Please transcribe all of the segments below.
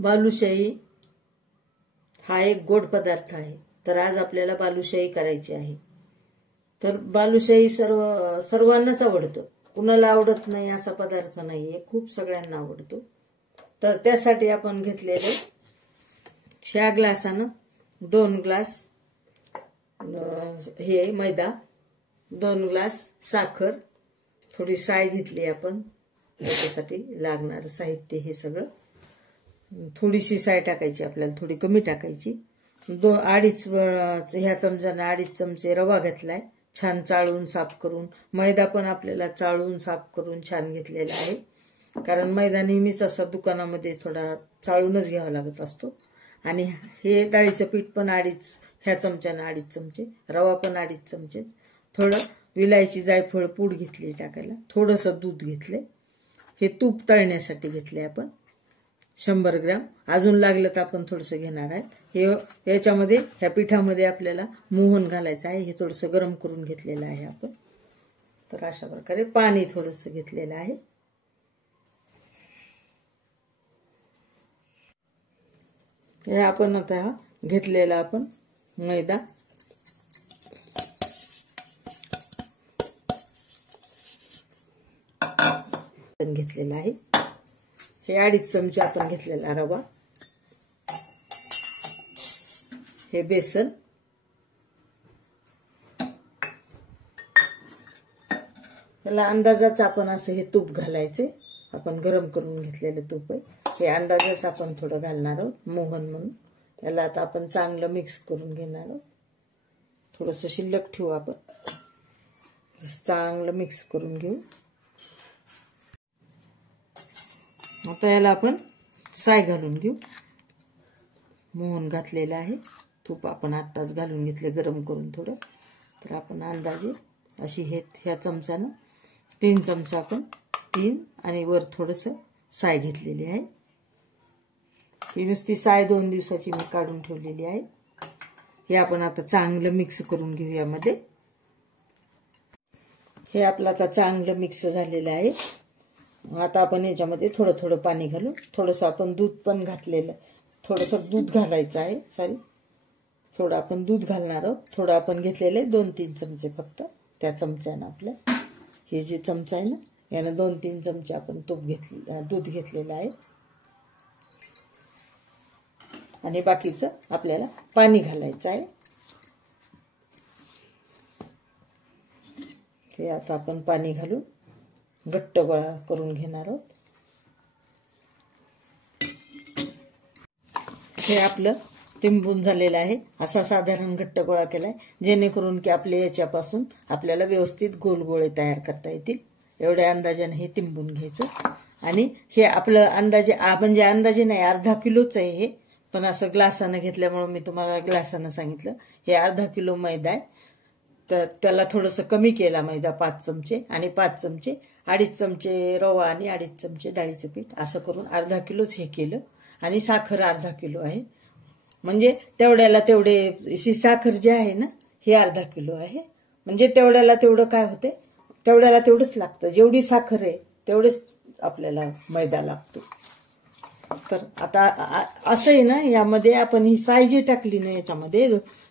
बालुशाही हा एक गोड पदार्थ आहे। तर आज आपल्याला बालुशाही करायची आहे। तर बालुशाही सर्वांनाच आवडतं, कुणाला आवडत नाही असा पदार्थ नाहीये, खूप सगळ्यांना आवडतो। तर त्यासाठी आपण घेतलेले ह्या ग्लासानं 2 ग्लास हे मैदा, 2 ग्लास साखर, थोडी साय घेतली आपण, त्याच्यासाठी लागणार साहित्य हे सगळं। थोडीशी साय टाकायची आपल्याला, थोडी कमी टाकायची। 2-2.5 ह्या चमच्याने 2.5 चमचे रवा घेतलाय, छान चाळून साफ करून। मैदा पण आपल्याला चाळून साफ करून छान घेतलेला आहे, कारण मैदा नेहमीच असा दुकानामध्ये थोडा चाळूनच घ्यावा लागत असतो। आणि हे डाळीचं पीठ पण ह्या चमच्याने 2.5 चमचे, रवा पण 2.5 चमचे, थोडं विलायची जायफळ पूड घेतली टाकायला, थोडंसं दूध घेतले। हे तूप तळण्यासाठी घेतले आपण 100 ग्रॅम, अजून लागलं तर आपण थोडंसं घेणार आहे। हे याच्यामध्ये ह्या पिठामध्ये आपल्याला मोहन घालायचं आहे, हे थोडंसं गरम करून घेतलेलं आहे आपण। तर अशा प्रकारे पाणी थोडंसं घेतलेलं आहे। हे आपण आता घेतलेला आपण मैदा घेतलेला आहे, हे 2.5 चमचे आपण घेतलेला रवा, हे बेसन, त्याला अंदाजाच आपण असं हे तूप घालायचे, आपण गरम करून घेतलेलं तूप आहे, हे अंदाजाच आपण थोडं घालणार आहोत मोहन म्हणून। त्याला आता आपण चांगलं मिक्स करून घेणार आहोत, थोडंसं शिल्लक ठेवू आपण, चांगलं मिक्स करून घेऊ। आता याला आपण साय घालून घेऊ, मोहन घातलेलं आहे, तूप आपण आत्ताच घालून घेतले गरम करून थोडं। तर आपण अंदाजे अशी ह्या चमच्यानं 3 चमचा आपण 3 आणि वर थोडंसं साय घेतलेली आहे। ही नुसती साय 2 दिवसाची मी काढून ठेवलेली आहे। हे आपण आता चांगलं मिक्स करून घेऊ यामध्ये। हे आपलं आता चांगलं मिक्स झालेलं आहे। आता आपण याच्यामध्ये थोडं थोडं पाणी घालू, थोडंसं आपण दूध पण घातलेलं, थोडंसं दूध घालायचं आहे, थोडं आपण दूध घालणार आहोत, थोडं आपण घेतलेलं आहे 2-3 चमचे फक्त, त्या चमच्यानं आपल्या हे जे चमचा आहे ना यानं 2-3 चमचे आपण दूध घेतलेलं आहे। आणि बाकीचं आपल्याला पाणी घालायचं आहे। हे आता आपण पाणी घालून घट्ट गोळा करून घेणार आहोत। हे आपलं तिंबून झालेलं आहे, असा साधारण घट्ट गोळा केलाय, जेणेकरून की आपल्या याच्यापासून आपल्याला व्यवस्थित गोल गोळे तयार करता येतील। एवढ्या अंदाजाने हे तिंबून घ्यायचं। आणि हे आपलं अंदाजे म्हणजे अंदाजे नाही, अर्धा किलोच आहे हे, पण असं ग्लासानं घेतल्यामुळे मी तुम्हाला ग्लासानं सांगितलं। हे अर्धा किलो मैदा आहे, तर त्याला थोडंसं कमी केला मैदा 5 चमचे, आणि 5 चमचे 2.5 चमचे रवा आणि 2.5 चमचे डाळीचं पीठ, असं करून अर्धा किलोच हे केलं। आणि साखर अर्धा किलो आहे, म्हणजे तेवढ्याला तेवढे साखर जे आहे ना हे अर्धा किलो आहे, म्हणजे तेवढ्याला तेवढं काय होते, तेवढ्याला तेवढंच लागतं, जेवढी साखर आहे तेवढेच आपल्याला मैदा लागतो। तर आता असं आहे ना, यामध्ये आपण ही साय जी टाकली ना याच्यामध्ये,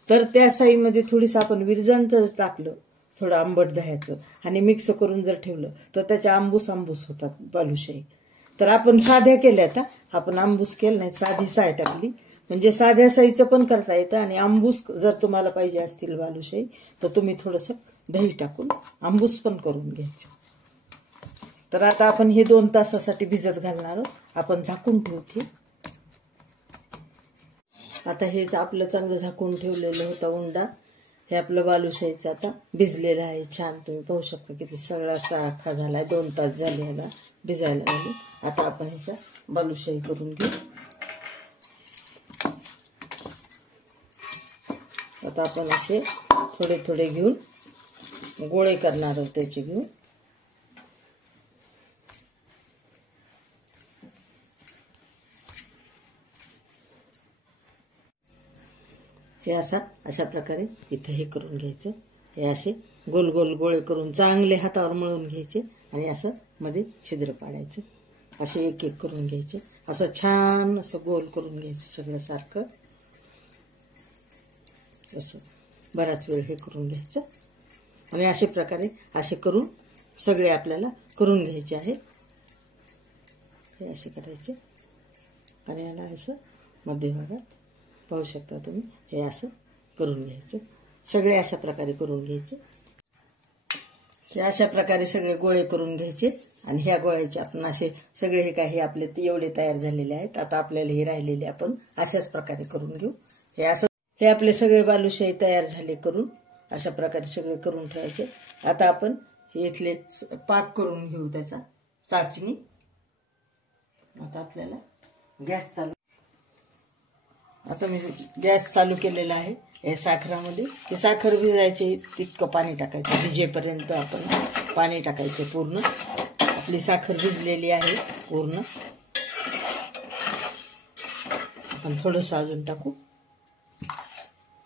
तर त्या साईमध्ये थोडीसं आपण विरजणचं टाकलं, थोडं आंबट दह्याचं, आणि मिक्स करून जर ठेवलं तर त्याच्या आंबूस होतात बालुशाही। तर आपण साध्या केल्या, आता आपण आंबूस केलं नाही, साधी साय टाकली, म्हणजे साध्या साईचं पण करता येतं। आणि आंबूस जर तुम्हाला पाहिजे असतील बालुशाही, तर तुम्ही थोडंसं दही टाकून आंबूस पण करून घ्यायचं। तर आता आपण हे 2 तासासाठी भिजत घालणार आहोत, आपण झाकून ठेवते। आता हे आपलं चांगलं झाकून ठेवलेलं होतं उंडा, हे आपलं बालुशाहीचं आता भिजलेलं आहे छान, तुम्ही पाहू शकता किती सगळा साखा झालाय, 2 तास झाले ह्याला भिजायला लागले। आता आपण ह्याच्या बालुशाही करून घेऊ। आता आपण असे थोडे थोडे घेऊन गोळे करणार आहोत त्याचे घेऊन। हे अशा प्रकारे इथे हे करून घ्यायचं, हे असे गोल गोल गोळे करून चांगले हातावर मळून घ्यायचे, आणि असं मध्ये छिद्र पाडायचं, असे एक एक करून घ्यायचे। असं छान असं गोल करून घ्यायचं सगळं सारखं. असं बराच वेळ हे करून घ्यायचं आणि अशा प्रकारे असे करून सगळे आपल्याला करून घ्यायचे आहे. हे असे करायचे आणि याला असं मध्यभागात पाहू शकता तुम्ही. हे असं करून घ्यायचं. सगळे अशा प्रकारे करून घ्यायचे. हे अशा प्रकारे सगळे गोळे करून घ्यायचे आणि ह्या गोळ्याचे आपण असे सगळे हे काही आपले एवढे तयार झालेले आहेत. आता आपल्याला हे राहिलेले आपण अशाच प्रकारे करून घेऊ. हे असं हे आपले सगळे बालुशाही तयार झाले करून. अशा प्रकारे सगळे करून ठेवायचे. आता आपण हे इथले पाक करून घेऊ त्याचा चाचणी. आता आपल्याला गॅस चालू. आता मी गॅस चालू केलेला आहे. या साखरामध्ये ही साखर भिजायची तितकं पाणी टाकायचं. भिजेपर्यंत आपण पाणी टाकायचे पूर्ण. आपली साखर भिजलेली आहे पूर्ण. आपण थोडंसं अजून टाकू.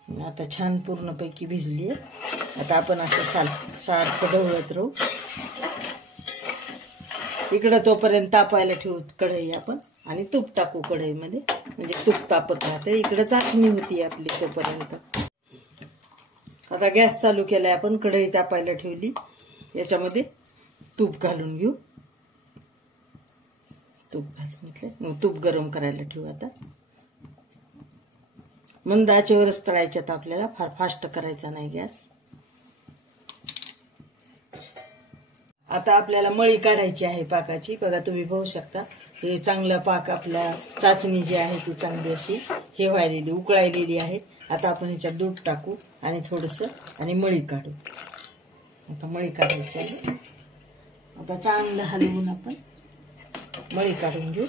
आता छान पूर्णपैकी भिजली आहे. आता आपण असं सारखं ढवळत राहू. इकडं तोपर्यंत तापायला ठेवू कढई आपण आणि तूप टाकू कढईमध्ये, म्हणजे तूप तापत राहते. इकडे चाचणी होती आपली तोपर्यंत. आता गॅस चालू केलाय आपण. कढई तापायला ठेवली. याच्यामध्ये तूप घालून घेऊ. तूप घालून घेतलं. मग तूप गरम करायला ठेवू. आता मंद आचेवरच तळायच्यात आपल्याला. फार फास्ट करायचा नाही गॅस. आता आपल्याला मळी काढायची आहे पाकाची. बघा तुम्ही पाहू शकता. हे चांगलं पाक आपल्या चाचणी जी आहे ती चांगली अशी हे व्हायलेली उकळायलेली आहे. आता आपण ह्याच्यात दूध टाकू आणि थोडंसं आणि मळी काढू. आता मळी काढायची आहे. आता चांगलं हलवून आपण मळी काढून घेऊ.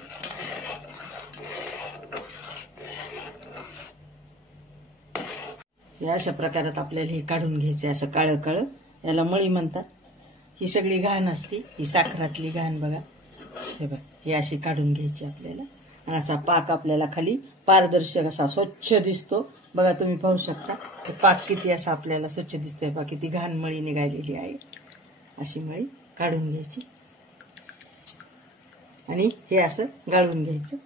हे अशा प्रकारात आपल्याला हे काढून घ्यायचे. असं काळं काळं, याला मळी म्हणतात. ही सगळी घाण असते, ही साखरातली घाण. बघा हे बघा, हे अशी काढून घ्यायची आपल्याला. आणि असा पाक आपल्याला खाली पारदर्शक असा स्वच्छ दिसतो. बघा तुम्ही पाहू शकता हे पाक किती असा आपल्याला स्वच्छ दिसतोय. बघा किती घाण मळी निघालेली आहे. अशी मळी काढून घ्यायची आणि हे असं गाळून घ्यायचं.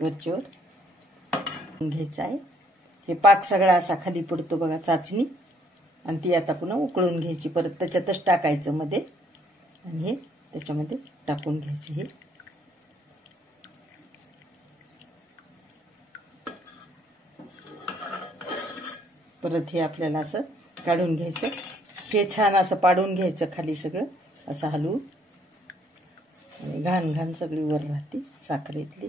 वरच्यावर घ्यायचं आहे. हे पाक सगळा असा खाली पडतो बघा चाचणी. आणि ती आता पुन्हा उकळून घ्यायची. परत त्याच्यातच टाकायचं मध्ये आणि हे त्याच्यामध्ये टाकून घ्यायचे. हे परत हे आपल्याला असं काढून घ्यायचं. हे छान असं पाडून घ्यायचं खाली सगळं असं हलवून. घाण घाण सगळी वर राहते साखरेतली.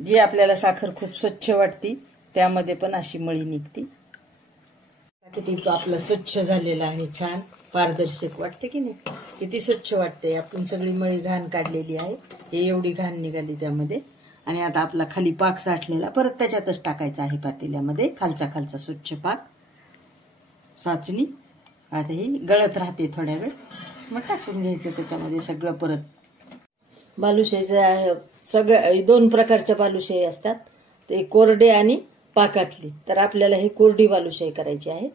जी आपल्याला साखर खूप स्वच्छ वाटते त्यामध्ये पण अशी मळी निघते. किती आपलं स्वच्छ झालेलं आहे. छान पारदर्शक वाटते की नाही. किती स्वच्छ वाटते. आपण सगळी मळी घाण काढलेली आहे. हे एवढी घाण निघाली त्यामध्ये. आणि आता आपला खाली पाक साठलेला परत त्याच्यातच टाकायचा आहे पातेल्यामध्ये. खालचा स्वच्छ पाक चाचणी. आता ही गळत राहते थोड्या वेळ. मग टाकून घ्यायचं त्याच्यामध्ये सगळं परत. बालुशाही सगळ्या 2 प्रकारच्या बालुशाही असतात. ते कोरडे आणि पाकातली. तर आपल्याला ही कोरडी बालुशाही करायची आहे.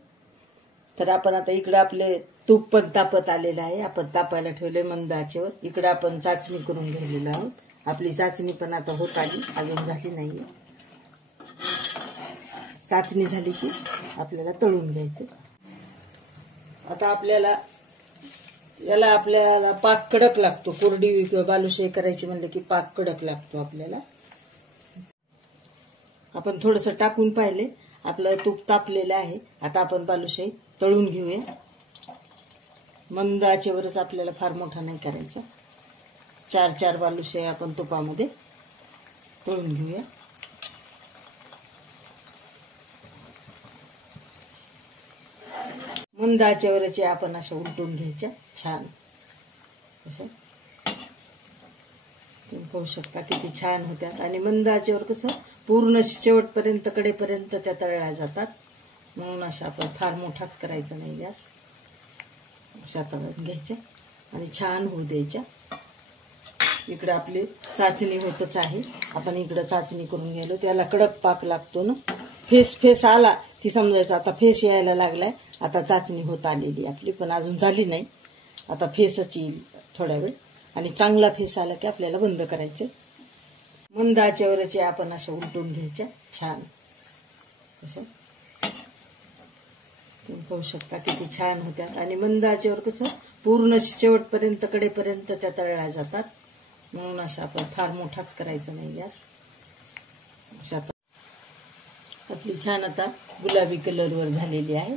तर आपण आता इकडं आपले तूप पण तापत आलेलं आहे. आपण तापायला ठेवले मंद आचेवर. इकडं आपण चाचणी करून घेतलेलो आहोत. आपली चाचणी पण आता होत आली, अजून झाली नाहीये. चाचणी झाली की आपल्याला तळून घ्यायचं. आता आपल्याला पाक कडक लागतो. कोरडी किंवा बालुशाही करायची म्हणलं की पाक कडक लागतो आपल्याला. आपण थोडंसं टाकून पाहिले. आपलं तूप तापलेलं आहे. आता आपण बालुशाही तळून घेऊया. मंद आचेवरच आपल्याला फार मोठा नाही करायचा. 4 बालुशाही आपण तुपामध्ये तळून घेऊया. मंद आचेवरच आपण अशा उलटून घ्यायच्या छान अशा. तुम्ही पाहू शकता किती छान होत्यात. आणि मंद आचेवर कसं पूर्ण शेवटपर्यंत कडेपर्यंत त्या तळल्या जातात. म्हणून अशा आपण फार मोठाच करायचा नाही गॅस. अशा तळून घ्यायच्या आणि छान होऊ द्यायच्या. इकडे आपली चाचणी होतच आहे. आपण इकडे चाचणी करून गेलो. त्याला कडक पाक लागतो ना. फेस आला की समजायचं आता फेस यायला लागलाय. आता चाचणी होत आलेली आपली, पण अजून झाली नाही. आता फेसच येईल थोड्या वेळ. आणि चांगला फेस आला की आपल्याला बंद करायचे. मंद आचेवरचे आपण अशा उलटून घ्यायच्या छान असं. तुम्ही पाहू शकता किती छान होत्या. आणि मंद आचेवर कसं पूर्ण शेवटपर्यंत कडेपर्यंत त्या तळल्या जातात. म्हणून अशा आपण फार मोठाच करायचा नाही गॅस. अशा आपली छान आता गुलाबी कलरवर झालेली आहे.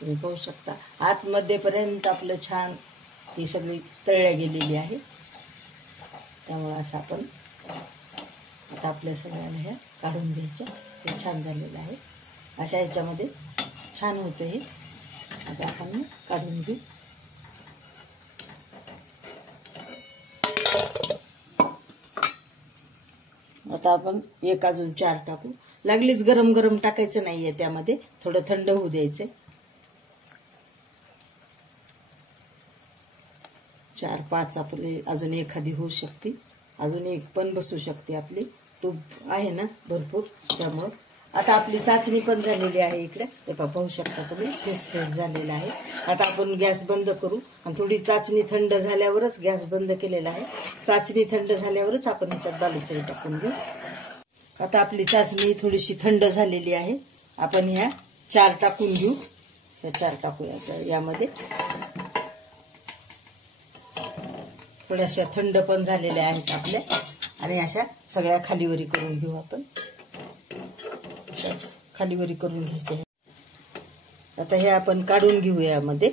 तुम्ही पाहू शकता आतमध्ये पर्यंत आपलं छान ही सगळी तळल्या गेलेली आहे. त्यामुळे असं आपण आता आपल्या सगळ्यांना ह्या काढून घ्यायच्या. हे छान झालेलं आहे. अशा ह्याच्यामध्ये छान होतं हे. आता आपण काढून घेऊ. आता आपण एक अजून 4 टाकू. लागलीच गरम गरम टाकायचं नाहीये, त्यामध्ये थोडं थंड होऊ द्यायचं. 4-5 आपली अजून एखादी होऊ शकते. अजून एक पण बसू शकते. आपली तूप आहे ना भरपूर, त्यामुळं. आता आपली चाचणी पण झालेली आहे इकडे. ते पाहू शकता तुम्ही फेस झालेला आहे. आता आपण गॅस बंद करू आणि थोडी चाचणी थंड झाल्यावरच गॅस बंद केलेला आहे. चाचणी थंड झाल्यावरच आपण ह्याच्यात बालुशाही टाकून घेऊ. आता आपली चाचणी थोडीशी थंड झालेली आहे. आपण ह्या 4 टाकून घेऊ. या 4 टाकूया यामध्ये. थोड्याशा थंड पण झालेल्या आहेत आपल्या. आणि अशा सगळ्या खालीवरी करून घेऊ आपण. खालीवरी करून घ्यायचे. आता हे आपण काढून घेऊ यामध्ये.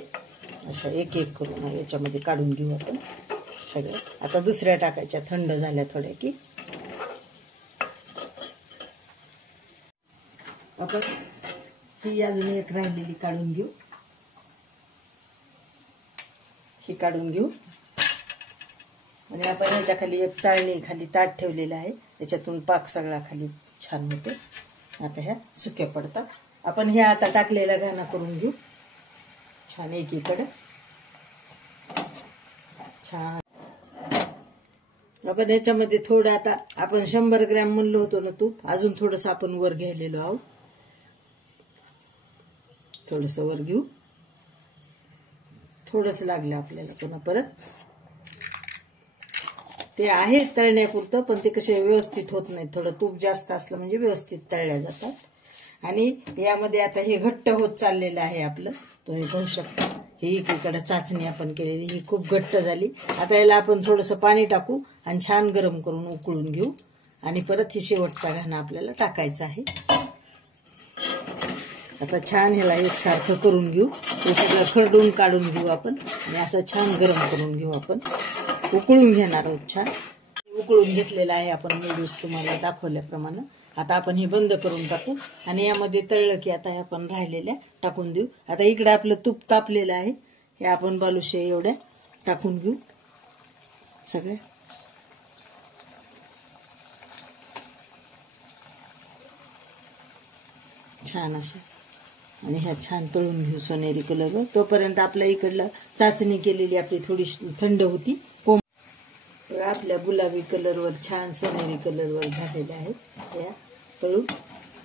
असं एक एक करून याच्यामध्ये काढून घेऊ आपण सगळं. आता दुसऱ्या टाकायच्या थंड झाल्या थोड्या की. आपण ती अजून एक राहिलेली काढून घेऊ. ही काढून घेऊ. आणि आपण ह्याच्या खाली एक चाळणी खाली ताट ठेवलेलं आहे. याच्यातून पाक सगळा खाली छान होतो. आता ह्या सुक्या पडतात. आपण ह्या आता टाकलेला घाणा करून घेऊ छान एकीकडे. छान आपण ह्याच्यामध्ये थोडं आता आपण 100 ग्रॅम म्हणलो होतो ना तूप, अजून थोडस आपण वर घ्यायलेलो आहोत. थोडस वर घेऊ. थोडंच लागलं आपल्याला पुन्हा परत. ते आहे तळण्यापुरतं, पण ते कसे व्यवस्थित होत नाही. थोडं तूप जास्त असलं म्हणजे व्यवस्थित तळल्या जातात. आणि यामध्ये आता हे घट्ट होत चाललेलं आहे आपलं. तुम्ही पाहू शकता ही एकीकडे चाचणी आपण केलेली ही खूप घट्ट झाली. आता याला आपण थोडंसं पाणी टाकू आणि छान गरम करून उकळून घेऊ. आणि परत ही शेवटचा घाणा आपल्याला टाकायचा आहे. आता छान ह्याला एकसारखं करून घेऊ. हे सगळं खरडून काढून घेऊ आपण. आणि असं छान गरम करून घेऊ आपण. उकळून घेणार आहोत छान. उकळून घेतलेलं आहे आपण व्हिडिओ तुम्हाला दाखवल्याप्रमाणे. आता आपण हे बंद करून टाकू. आणि यामध्ये तळलं की आता आपण राहिलेल्या टाकून देऊ. आता इकडे आपलं तूप तापलेलं आहे. हे आपण बालुशाही एवढ्या टाकून घेऊ सगळ्या. छान अशा. आणि ह्या छान तळून घेऊ सोनेरी कलरवर. तोपर्यंत आपल्या इकडलं चाचणी केलेली आपली थोडी थंड होती. तर आपल्या गुलाबी कलरवर छान सोनेरी कलरवर झालेल्या आहेत ह्या तळून.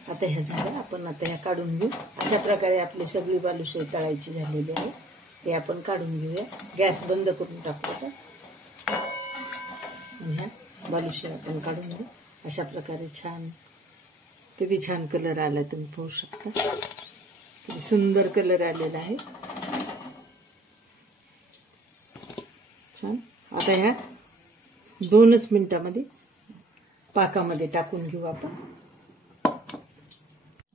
आता ह्या झाल्या. आपण आता ह्या काढून घेऊ. अशा प्रकारे आपली सगळी बालुशाही तळायची झालेली आहे. हे आपण काढून घेऊया. गॅस बंद करून टाकू. ह्या बालुशाही आपण काढून घेऊ. अशा प्रकारे छान. किती छान कलर आला तुम्ही पाहू शकता. किती सुंदर कलर आलेला आहे छान. आता ह्या 2च मिनिटामध्ये पाकामध्ये टाकून घेऊ आपण.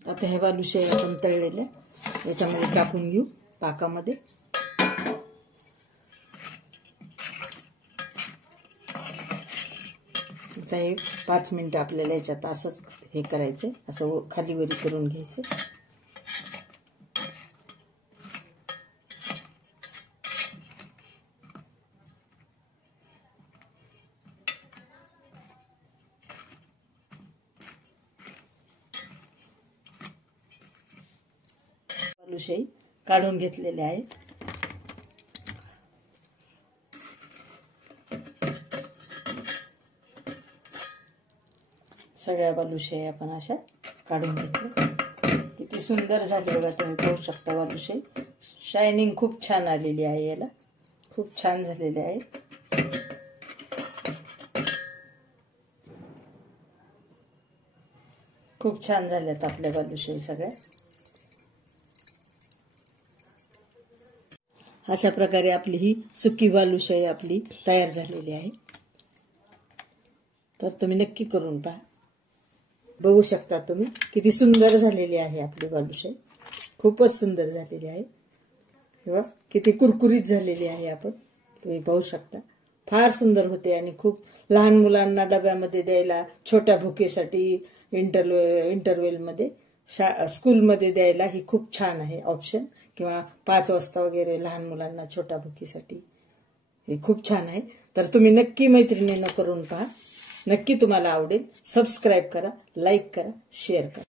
आता ह्या बालुशाही आपण तळलेल्या याच्यामध्ये टाकून घेऊ पाकामध्ये. आता हे 5 मिनिटं आपल्याला याच्यात असंच हे करायचं. असं खाली वरी करून घ्यायचं. बालुशाही काढून घेतलेले आहेत. सगळ्या बालुशाही आपण अशा काढून घेतल्या. किती सुंदर झाली बघा. तुम्ही पाहू शकता बालुशाही शायनिंग खूप छान आलेली आहे. याला खूप छान झालेले आहे. खूप छान झाल्यात आपल्या बालुशाही सगळ्या. अशा प्रकारे आपली ही सुकी बालुशाही आपली तयार झालेली आहे. तर तुम्ही नक्की करून पहा. बघू शकता तुम्ही किती सुंदर झालेली आहे आपली बालुशाही. खूपच सुंदर झालेली आहे. किंवा किती कुरकुरीत झालेली आहे आपण तुम्ही पाहू शकता. फार सुंदर होते आणि खूप लहान मुलांना डब्यामध्ये द्यायला, छोट्या भुकेसाठी, इंटरवेलमध्ये, स्कूलमध्ये द्यायला ही खूप छान आहे ऑप्शन. किंवा 5 वाजता वगैरे लहान मुलांना छोट्या भुकीसाठी हे खूप छान आहे. तर तुम्ही नक्की मैत्रिणींना करून पहा. नक्की तुम्हाला आवडेल. सबस्क्राईब करा, लाईक करा, शेअर करा.